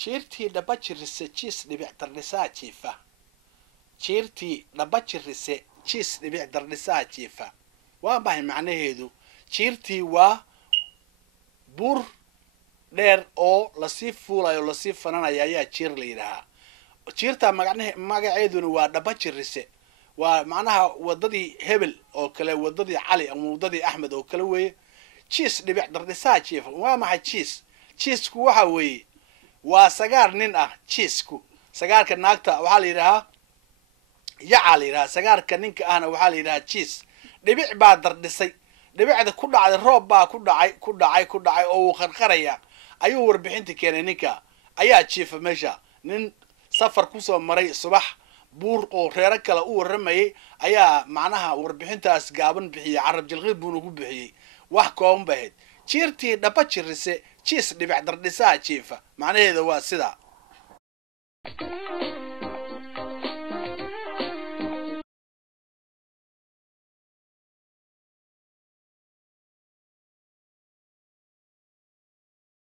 jiirtii dhaba jirise jiis dhibic dardhisaa jiifa jiirtii dhaba jirise jiis dhibic dardhisaa jiifa waa maxay macnaheedu jiirtii waa buur dheer oo lasii fuulayo lasii fananayo ayaa jiir la yidhaahaa jiirta magaceeduna waa dhaba jirise waa macnaha wadadii hebel oo kale wadadii cali ama wadadii axmed oo kale weeye jiis dhibic dardhisaa jiifa waa maxay jiisku waxa weeye waa sagaar nin ah jiisku sagaarka naagta waxaa la yidhahaa yaca la yidhahaa sagaarka ninka ahna waxaa la yidhahaa jiis dhibic baa dardhisay dhibicda ku dhacday roob baa ku dhacay oo uu qarqaraya ayuu warbixinta keenay ninka ayaa jiifa meesha nin safar kusoo maray subax buur oo reero kale u waramayay ayaa macnaha warbixintaas gaaban bixiyay carab jilqid buuna ku bixiyey wax kooban bay ahayd jiirtii dhaba jirise jiis dhibic dardhisaa jiifa macnaheeda waa sidaa